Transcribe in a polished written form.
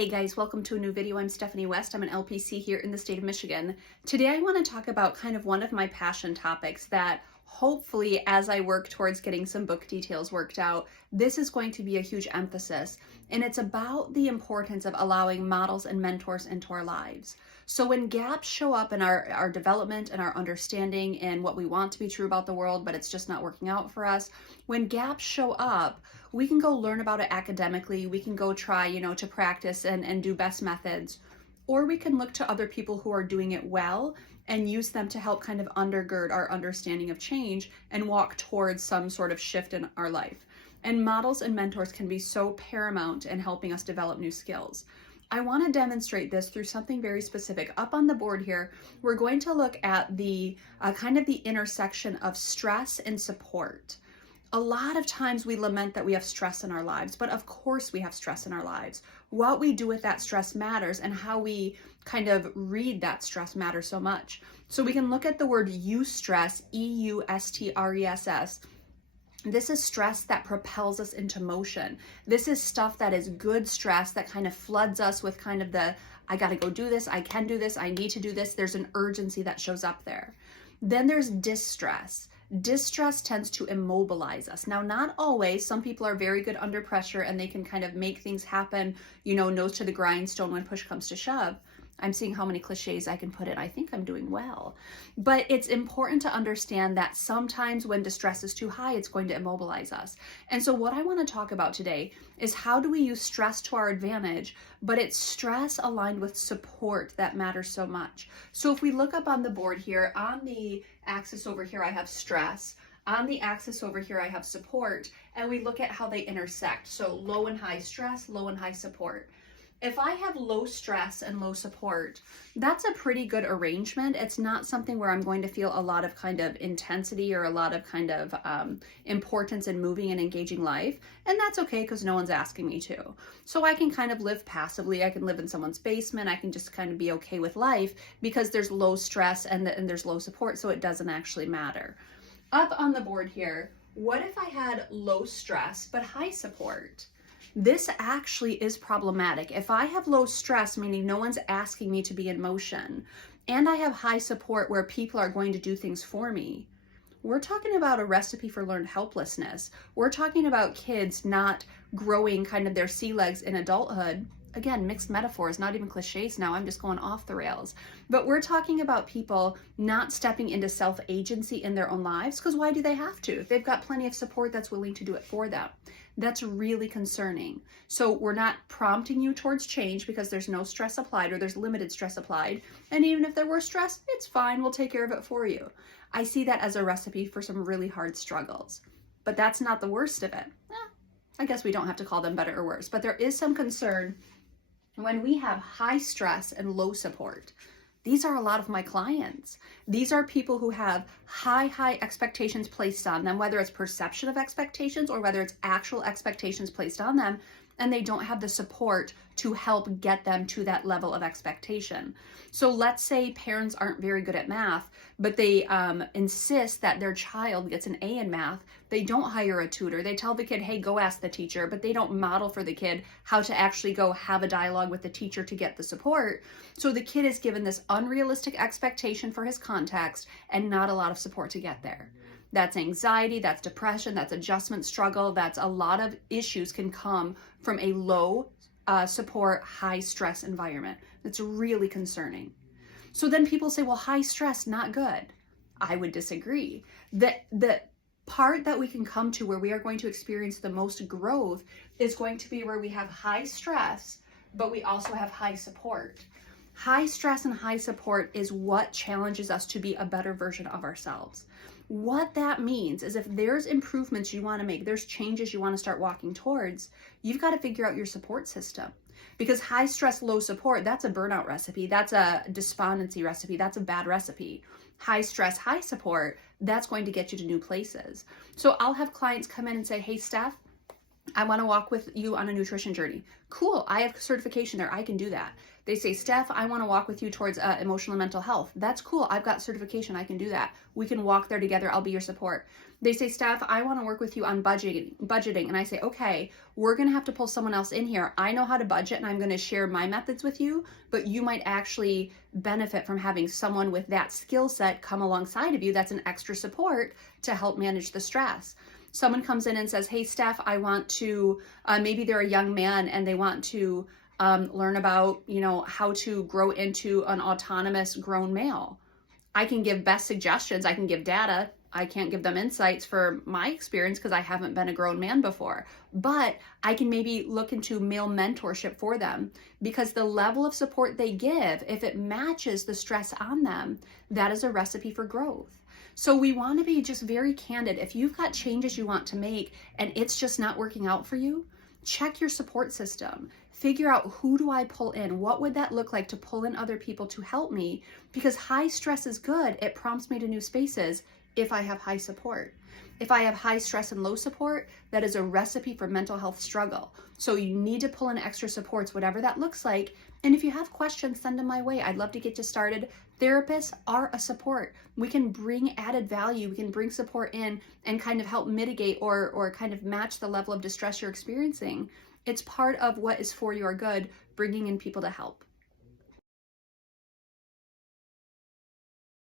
Hey guys, welcome to a new video. I'm Stephanie West. I'm an LPC here in the state of Michigan. Today I want to talk about kind of one of my passion topics that hopefully as I work towards getting some book details worked out, this is going to be a huge emphasis. And it's about the importance of allowing models and mentors into our lives. So when gaps show up in our development and our understanding and what we want to be true about the world, but it's just not working out for us, when gaps show up, we can go learn about it academically. We can go try, to practice and do best methods. Or we can look to other people who are doing it well and use them to help kind of undergird our understanding of change and walk towards some sort of shift in our life. And models and mentors can be so paramount in helping us develop new skills. I want to demonstrate this through something very specific. Up on the board here, we're going to look at the kind of the intersection of stress and support. A lot of times we lament that we have stress in our lives, but of course we have stress in our lives. What we do with that stress matters, and how we kind of read that stress matters so much. So we can look at the word eustress, E-U-S-T-R-E-S-S. This is stress that propels us into motion. This is stuff that is good stress that kind of floods us with kind of the, I gotta go do this, I can do this, I need to do this. There's an urgency that shows up there. Then there's distress. Distress tends to immobilize us. Now, not always. Some people are very good under pressure and they can kind of make things happen, nose to the grindstone when push comes to shove. I'm seeing how many cliches I can put in. I think I'm doing well. But it's important to understand that sometimes when distress is too high, it's going to immobilize us. And so what I want to talk about today is how do we use stress to our advantage, but it's stress aligned with support that matters so much. So if we look up on the board here, on the axis over here, I have stress. On the axis over here, I have support, and we look at how they intersect. So low and high stress, low and high support. If I have low stress and low support, that's a pretty good arrangement. It's not something where I'm going to feel a lot of kind of intensity or a lot of kind of importance in moving and engaging life. And that's okay because no one's asking me to. So I can kind of live passively. I can live in someone's basement. I can just kind of be okay with life because there's low stress and there's low support, so it doesn't actually matter. Up on the board here, what if I had low stress but high support? This actually is problematic. If I have low stress, meaning no one's asking me to be in motion, and I have high support where people are going to do things for me, we're talking about a recipe for learned helplessness. We're talking about kids not growing kind of their sea legs in adulthood. Again, mixed metaphors, not even cliches now, I'm just going off the rails. But we're talking about people not stepping into self-agency in their own lives, because why do they have to? They've got plenty of support that's willing to do it for them. That's really concerning. So we're not prompting you towards change because there's no stress applied or there's limited stress applied. And even if there were stress, it's fine, we'll take care of it for you. I see that as a recipe for some really hard struggles. But that's not the worst of it. I guess we don't have to call them better or worse, but there is some concern when we have high stress and low support. These are a lot of my clients. These are people who have high expectations placed on them, whether it's perception of expectations or whether it's actual expectations placed on them, and they don't have the support to help get them to that level of expectation. So let's say parents aren't very good at math, but they insist that their child gets an A in math. They don't hire a tutor. They tell the kid, hey, go ask the teacher, but they don't model for the kid how to actually go have a dialogue with the teacher to get the support. So the kid is given this unrealistic expectation for his context and not a lot of support to get there. That's anxiety, that's depression, that's adjustment struggle, that's a lot of issues can come from a low support, high stress environment. That's really concerning. So then people say, well, high stress, not good. I would disagree. The part that we can come to where we are going to experience the most growth is going to be where we have high stress, but we also have high support. High stress and high support is what challenges us to be a better version of ourselves. What that means is if there's improvements you want to make, there's changes you want to start walking towards, you've got to figure out your support system. Because high stress, low support, that's a burnout recipe. That's a despondency recipe. That's a bad recipe. High stress, high support, that's going to get you to new places. So I'll have clients come in and say, hey, Steph, I want to walk with you on a nutrition journey. Cool. I have certification there. I can do that. They say, Steph, I want to walk with you towards emotional and mental health. That's cool. I've got certification. I can do that. We can walk there together. I'll be your support. They say, Steph, I want to work with you on budgeting. And I say, okay, we're going to have to pull someone else in here. I know how to budget and I'm going to share my methods with you, but you might actually benefit from having someone with that skill set come alongside of you. That's an extra support to help manage the stress. Someone comes in and says, hey, Steph, I want to, maybe they're a young man and they want to learn about, how to grow into an autonomous grown male. I can give best suggestions. I can give data. I can't give them insights for my experience because I haven't been a grown man before, but I can maybe look into male mentorship for them because the level of support they give, if it matches the stress on them, that is a recipe for growth. So we want to be just very candid. If you've got changes you want to make and it's just not working out for you, check your support system. Figure out, who do I pull in? What would that look like to pull in other people to help me? Because high stress is good. It prompts me to new spaces if I have high support. If I have high stress and low support, that is a recipe for mental health struggle. So you need to pull in extra supports, whatever that looks like. And if you have questions, send them my way. I'd love to get you started. Therapists are a support. We can bring added value. We can bring support in and kind of help mitigate or kind of match the level of distress you're experiencing. It's part of what is for your good, bringing in people to help.